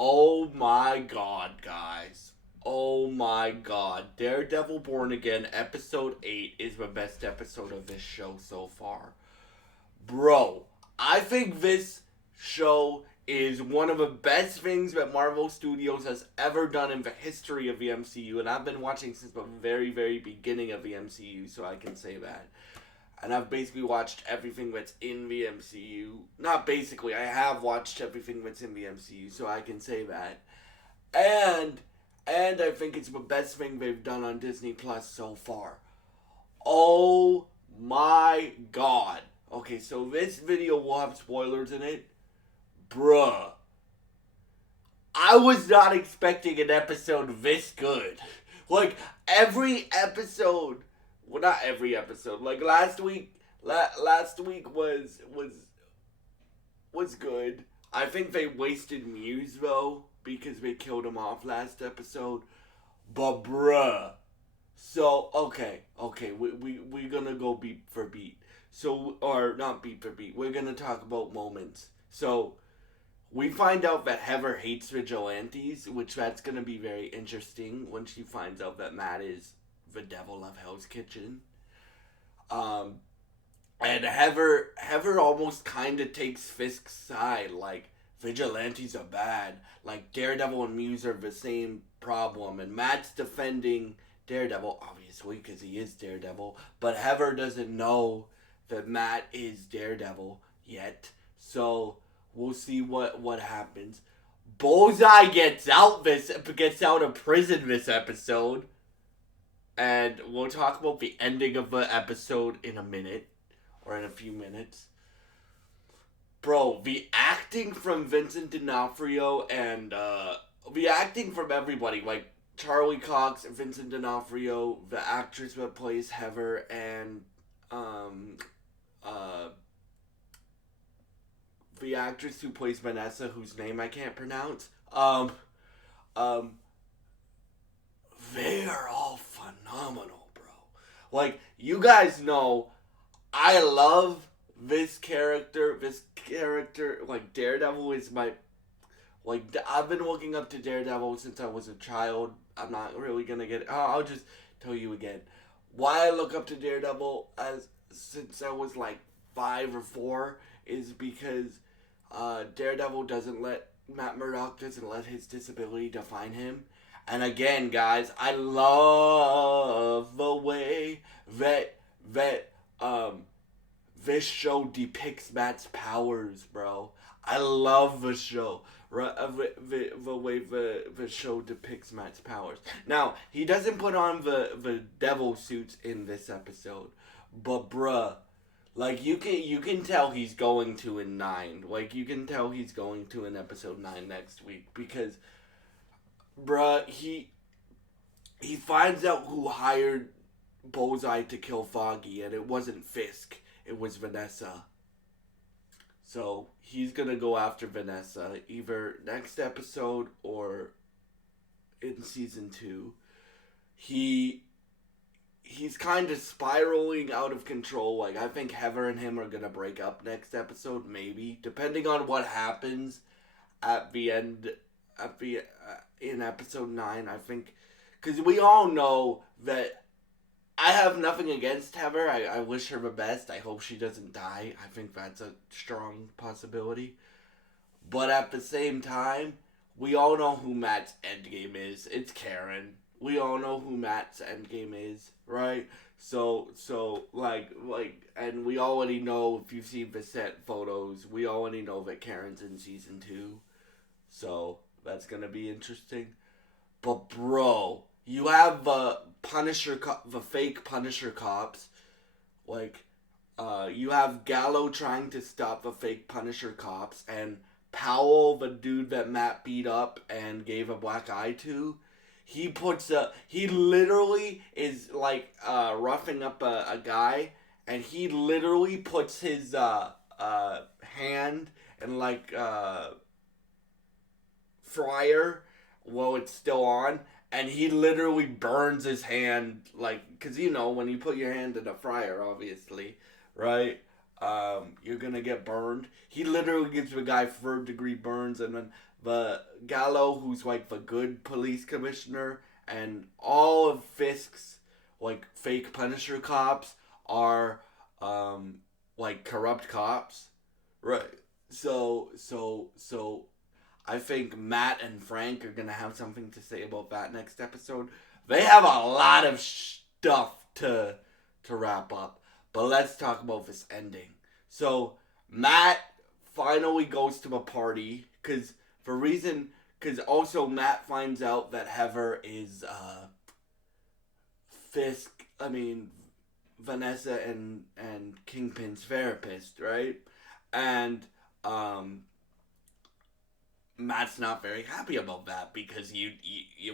Oh my god, guys. Oh my god. Daredevil Born Again, episode 8 is the best episode of this show so far. Bro, I think this show is one of the best things that Marvel Studios has ever done in the history of the MCU, and I've been watching since the very, very beginning of the MCU, so I can say that. And I've basically watched everything that's in the MCU. Not basically, I have watched everything that's in the MCU, so I can say that. And I think it's the best thing they've done on Disney Plus so far. Oh my god. Okay, so this video will have spoilers in it. Bruh. I was not expecting an episode this good. Like, every episode, well, not every episode. Like last week was good. I think they wasted Muse though because they killed him off last episode. But bruh, so we're gonna go beat for beat. So or not beat for beat. We're gonna talk about moments. So we find out that Heather hates vigilantes, which that's gonna be very interesting when she finds out that Matt is the devil of Hell's Kitchen. Um, and Heather almost kind of takes Fisk's side, like vigilantes are bad, like Daredevil and Muse are the same problem, and Matt's defending Daredevil, obviously, because he is Daredevil, but Heather doesn't know that Matt is Daredevil yet, so we'll see what happens. Bullseye gets out of prison this episode, and we'll talk about the ending of the episode in a minute, or in a few minutes. Bro, the acting from Vincent D'Onofrio and the acting from everybody, like Charlie Cox, Vincent D'Onofrio, the actress that plays Heather, and uh, the actress who plays Vanessa, whose name I can't pronounce. Um, they are all phenomenal, bro. Like, you guys know, I love this character. This character, like, Daredevil is my. Like, I've been looking up to Daredevil since I was a child. I'm not really gonna get. I'll just tell you again. Why I look up to Daredevil as since I was like 5 or 4 is because Daredevil doesn't let Matt Murdock doesn't let his disability define him. And again, guys, I love the way that this show depicts Matt's powers, bro. I love the show. The way the show depicts Matt's powers. Now, he doesn't put on the devil suits in this episode, but bruh, like you can tell he's going to in 9. Like you can tell he's going to in episode 9 next week because bruh, he finds out who hired Bullseye to kill Foggy, and it wasn't Fisk, it was Vanessa. So he's gonna go after Vanessa either next episode or in season 2. He's kind of spiraling out of control. Like I think Heather and him are gonna break up next episode, maybe depending on what happens at the end in episode 9. I think because we all know that I have nothing against Heather. I wish her the best. I hope she doesn't die. I think that's a strong possibility. But at the same time, we all know who Matt's endgame is. It's Karen. We all know who Matt's endgame is, right? So and we already know, if you've seen the set photos, we already know that Karen's in season 2. So that's gonna be interesting. But bro, you have the the fake Punisher cops, like, you have Gallo trying to stop the fake Punisher cops, and Powell, the dude that Matt beat up and gave a black eye to, he literally is like roughing up a guy, and he literally puts his hand in like fryer while it's still on, and he literally burns his hand, like, because you know when you put your hand in a fryer, obviously, right, you're gonna get burned. He literally gives the guy 3rd degree burns, and then the Gallo, who's like the good police commissioner, and all of Fisk's like fake Punisher cops are like corrupt cops, right? So I think Matt and Frank are gonna have something to say about that next episode. They have a lot of stuff to wrap up, but let's talk about this ending. So Matt finally goes to a party because also Matt finds out that Heather is Fisk. I mean Vanessa and Kingpin's therapist, right? And um, Matt's not very happy about that because you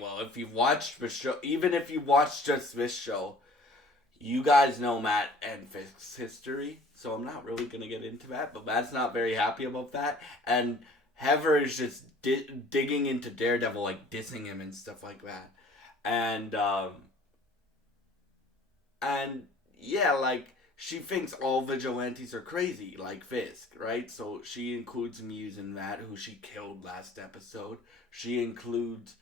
well, if you've watched the show, even if you watched just this show, you guys know Matt and Fisk's history, so I'm not really gonna get into that. But Matt's not very happy about that, and Heather is just digging into Daredevil, like dissing him and stuff like that, and and yeah, like she thinks all vigilantes are crazy, like Fisk, right? So she includes Muse in that, who she killed last episode. She includes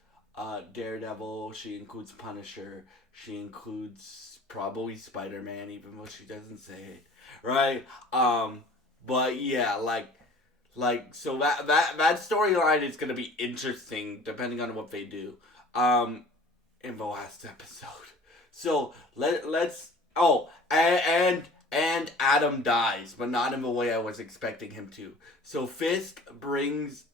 Daredevil. She includes Punisher. She includes probably Spider Man, even though she doesn't say it, right? But yeah, so that storyline is gonna be interesting depending on what they do. In the last episode. So let's and Adam dies, but not in the way I was expecting him to. So Fisk brings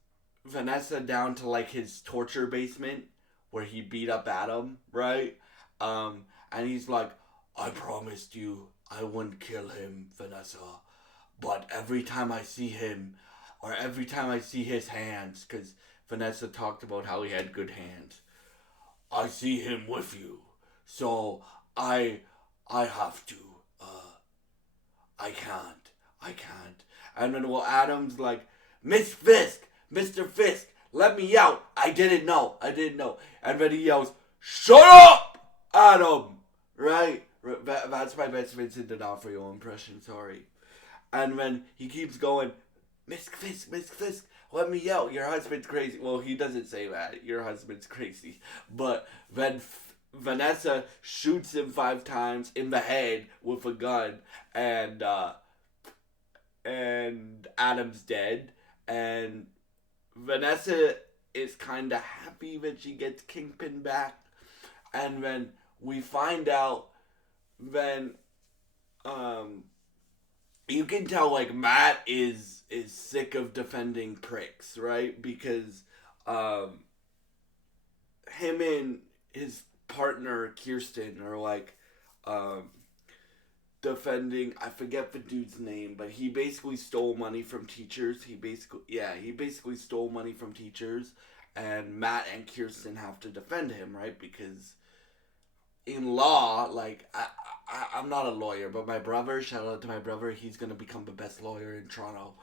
Vanessa down to like his torture basement where he beat up Adam, right? And he's like, I promised you I wouldn't kill him, Vanessa. But every time I see him, or every time I see his hands, because Vanessa talked about how he had good hands, I see him with you. So I have to. I can't. And then Adam's like, Miss Fisk, Mr. Fisk, let me out. I didn't know. And then he yells, shut up, Adam. Right? That's my best Vincent D'Onofrio impression, sorry. And then he keeps going, Miss Fisk, let me out. Your husband's crazy. Well, he doesn't say that. Your husband's crazy. But then Vanessa shoots him 5 times in the head with a gun, and Adam's dead. And Vanessa is kind of happy that she gets Kingpin back. And then we find out then you can tell like Matt is sick of defending pricks, right? Because him and his partner Kirsten are like defending, I forget the dude's name, but he basically stole money from teachers. He basically stole money from teachers, and Matt and Kirsten have to defend him, right? Because in law, like I'm not a lawyer, but my brother, shout out to my brother, he's gonna become the best lawyer in Toronto.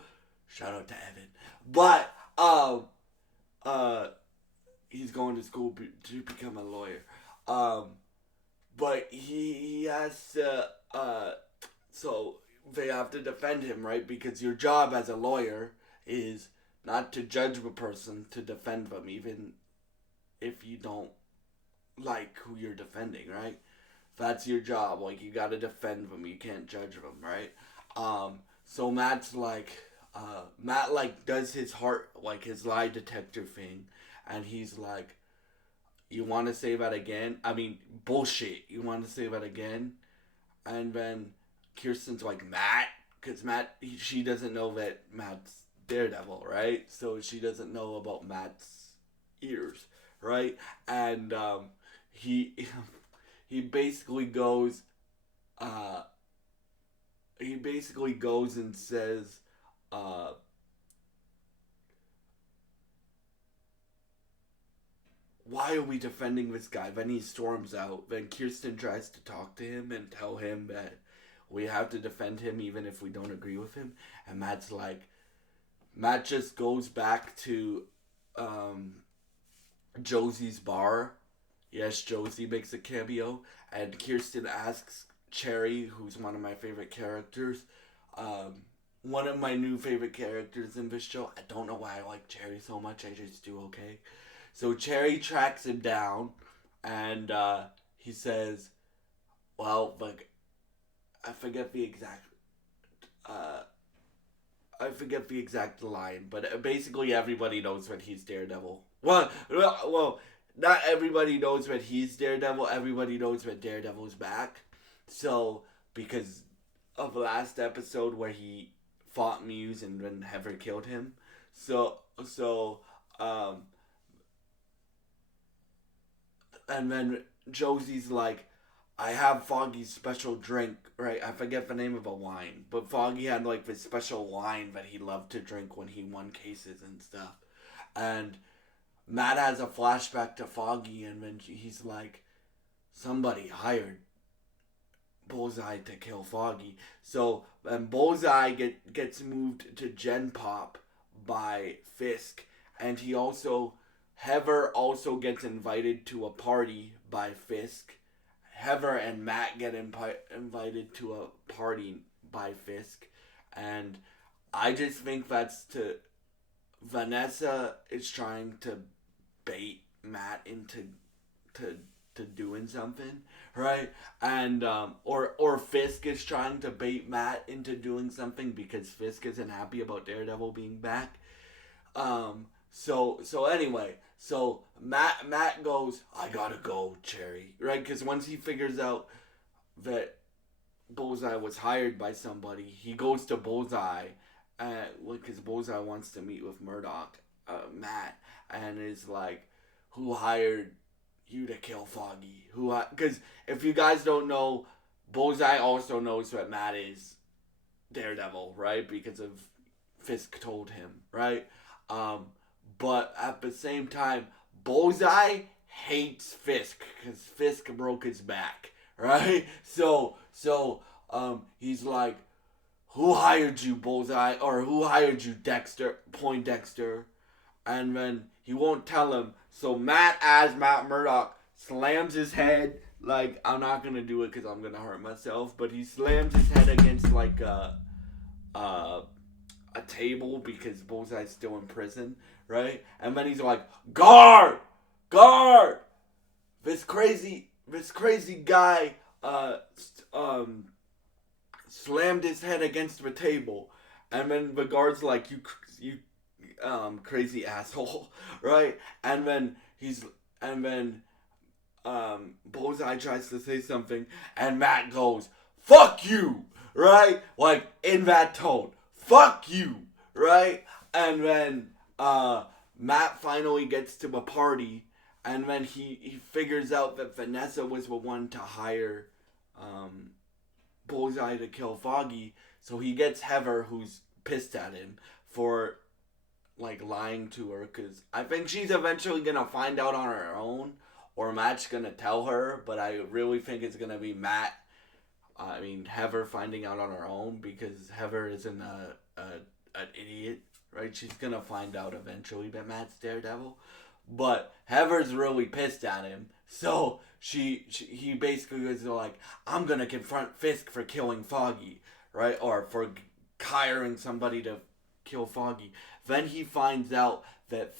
Shout out to Evan. But he's going to school to become a lawyer. But he has to so they have to defend him, right? Because your job as a lawyer is not to judge the person, to defend them, even if you don't like who you're defending, right? That's your job. Like, you gotta defend them. You can't judge them, right? So Matt does his his lie detector thing, and he's like, you want to say that again? I mean, bullshit. You want to say that again? And then Kirsten's like, Matt? Because she doesn't know that Matt's Daredevil, right? So she doesn't know about Matt's ears, right? And he basically goes and says why are we defending this guy? Then he storms out. Then Kirsten tries to talk to him and tell him that we have to defend him even if we don't agree with him. And Matt just goes back to Josie's bar. Yes, Josie makes a cameo. And Kirsten asks Cherry, who's one of my favorite characters, one of my new favorite characters in this show. I don't know why I like Cherry so much. I just do okay. So Cherry tracks him down, and he says, "Well, like I forget the exact uh, I forget the exact line, but basically everybody knows that he's Daredevil. Well, not everybody knows that he's Daredevil. Everybody knows that Daredevil's back. So because of the last episode where he fought Muse and then Heather killed him, so um, and then Josie's like, I have Foggy's special drink, right? I forget the name of the wine, but Foggy had like this special wine that he loved to drink when he won cases and stuff. And Matt has a flashback to Foggy, and then he's like, somebody hired Bullseye to kill Foggy. So then Bullseye gets moved to Gen Pop by Fisk, and Heather also gets invited to a party by Fisk. Heather and Matt get invited to a party by Fisk, and I just think Vanessa is trying to bait Matt into to doing something, right? And or Fisk is trying to bait Matt into doing something because Fisk isn't happy about Daredevil being back. So anyway, so Matt goes, I gotta go, Cherry, right? Because once he figures out that Bullseye was hired by somebody, he goes to Bullseye, because Bullseye wants to meet with Matt, and is like, who hired you to kill Foggy? Because if you guys don't know, Bullseye also knows that Matt is Daredevil, right? Because of Fisk told him, right? But at the same time, Bullseye hates Fisk because Fisk broke his back, right? So he's like, who hired you, Bullseye? Or who hired you, Dexter? Poindexter. And then he won't tell him. So Matt Murdock slams his head. Like, I'm not going to do it because I'm going to hurt myself. But he slams his head against like a table because Bullseye's still in prison, right? And then he's like, guard! This crazy guy slammed his head against the table. And then the guard's like, you crazy asshole, right? And then Bullseye tries to say something, and Matt goes, fuck you, right? Like, in that tone. Fuck you, right? And then Matt finally gets to a party, and then he figures out that Vanessa was the one to hire Bullseye to kill Foggy. So he gets Heather, who's pissed at him for like lying to her, because I think she's eventually gonna find out on her own, or Matt's gonna tell her. But I really think it's gonna be Heather finding out on her own, because Heather isn't an idiot, right? She's gonna find out eventually that Matt's Daredevil, but Heather's really pissed at him, so he basically was like, I'm gonna confront Fisk for killing Foggy, right? Or for hiring somebody to kill Foggy. Then he finds out that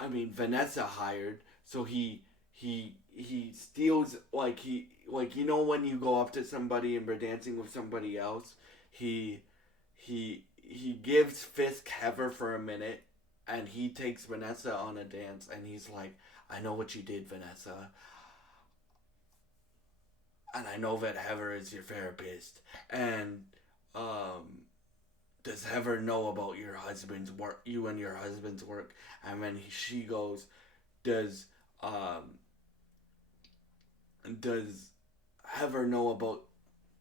Vanessa hired, so he steals, like, when you go up to somebody and they're dancing with somebody else, he gives Fisk Heather for a minute, and he takes Vanessa on a dance, and he's like, I know what you did, Vanessa, and I know that Heather is your therapist, and does Heather know about your husband's work, you and your husband's work? And then she goes, does Heather know about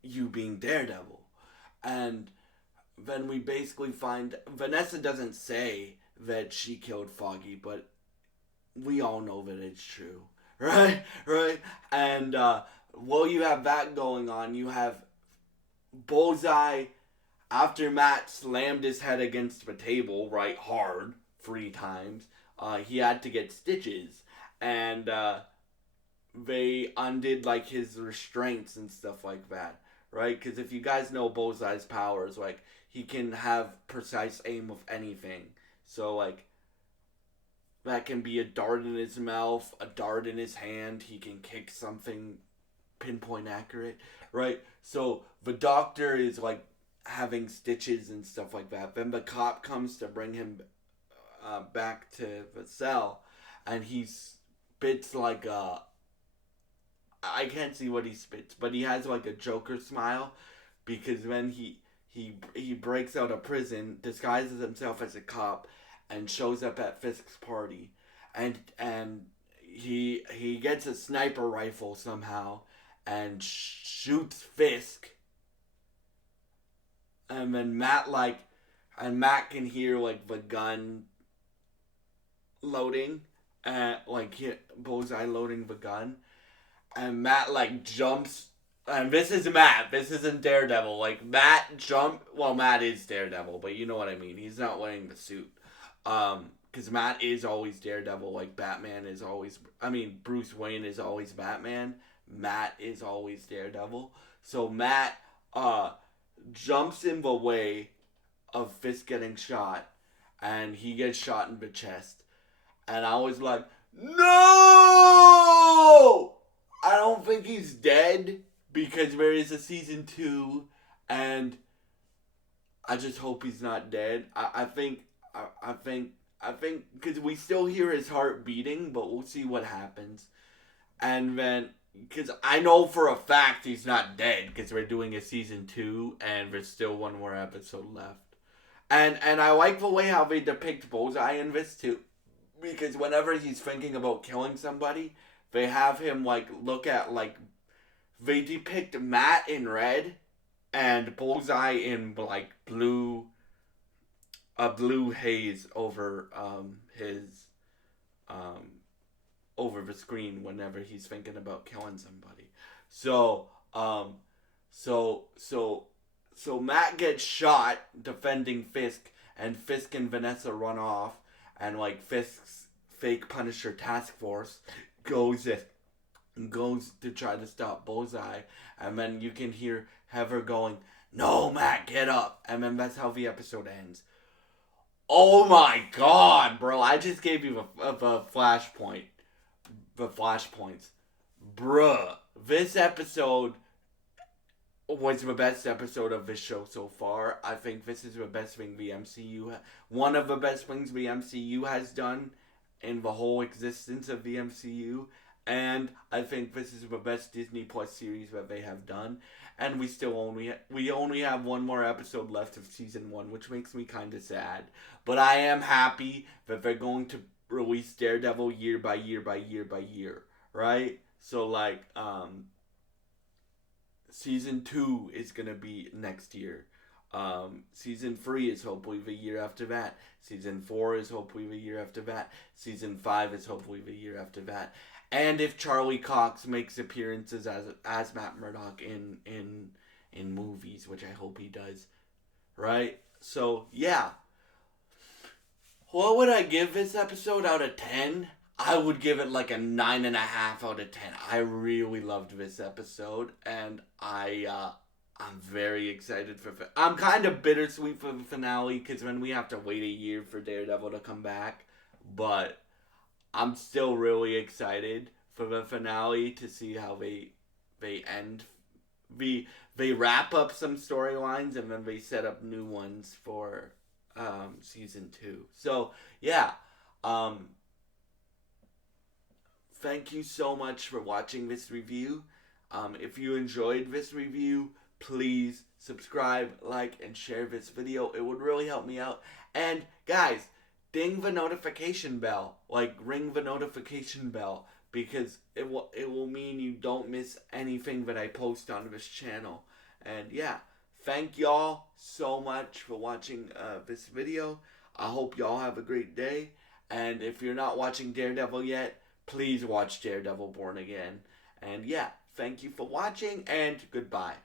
you being Daredevil? And then we basically find Vanessa doesn't say that she killed Foggy, but we all know that it's true, right? And while you have that going on, you have Bullseye. After Matt slammed his head against the table, right, hard, 3 times, he had to get stitches, and they undid like his restraints and stuff like that, right? Because if you guys know Bullseye's powers, like, he can have precise aim of anything. So, like, that can be a dart in his mouth, a dart in his hand. He can kick something pinpoint accurate, right? So the doctor is like having stitches and stuff like that. Then the cop comes to bring him back to the cell, and he spits like a. I can't see what he spits, but he has like a Joker smile, because then he breaks out of prison, disguises himself as a cop, and shows up at Fisk's party, and he gets a sniper rifle somehow, and shoots Fisk, and then Matt can hear like the gun loading, like Bullseye loading the gun, and Matt like jumps. And this is Matt. This isn't Daredevil. Like, Matt Matt is Daredevil, but you know what I mean. He's not wearing the suit. Because Matt is always Daredevil. Like, Batman is always. Bruce Wayne is always Batman. Matt is always Daredevil. So Matt jumps in the way of Fisk getting shot, and he gets shot in the chest. And I was like, no! I don't think he's dead, because there is a season 2, and I just hope he's not dead. I think, because we still hear his heart beating, but we'll see what happens. And then, because I know for a fact he's not dead, because we're doing a season 2, and there's still one more episode left. And I like the way how they depict Bullseye in this too, because whenever he's thinking about killing somebody, they have him like look at like. They depict Matt in red and Bullseye in like a blue haze over his over the screen whenever he's thinking about killing somebody. So Matt gets shot defending Fisk, and Fisk and Vanessa run off, and like Fisk's fake Punisher task force goes to try to stop Bullseye, and then you can hear Heather going, "No, Matt, get up!" And then that's how the episode ends. Oh my god, bro! I just gave you the flashpoints, bruh. This episode was the best episode of this show so far. I think this is the best thing the MCU, one of the best things the MCU has done in the whole existence of the MCU. And I think this is the best Disney Plus series that they have done. And we only have one more episode left of season 1, which makes me kind of sad. But I am happy that they're going to release Daredevil year by year by year by year, right? So like season 2 is gonna be next year. Season 3 is hopefully the year after that. Season 4 is hopefully the year after that. Season 5 is hopefully the year after that. And if Charlie Cox makes appearances as Matt Murdock in movies, which I hope he does, right? So yeah, what would I give this episode out of 10? I would give it like a 9.5 out of 10. I really loved this episode, and I'm very excited for. I'm kind of bittersweet for the finale, because then we have to wait a year for Daredevil to come back, but I'm still really excited for the finale to see how they end. They wrap up some storylines, and then they set up new ones for season 2. So yeah, thank you so much for watching this review. If you enjoyed this review, please subscribe, like, and share this video. It would really help me out. And guys, ding the notification bell, like ring the notification bell, because it will mean you don't miss anything that I post on this channel. And yeah, thank y'all so much for watching this video. I hope y'all have a great day. And if you're not watching Daredevil yet, please watch Daredevil Born Again. And yeah, thank you for watching, and goodbye.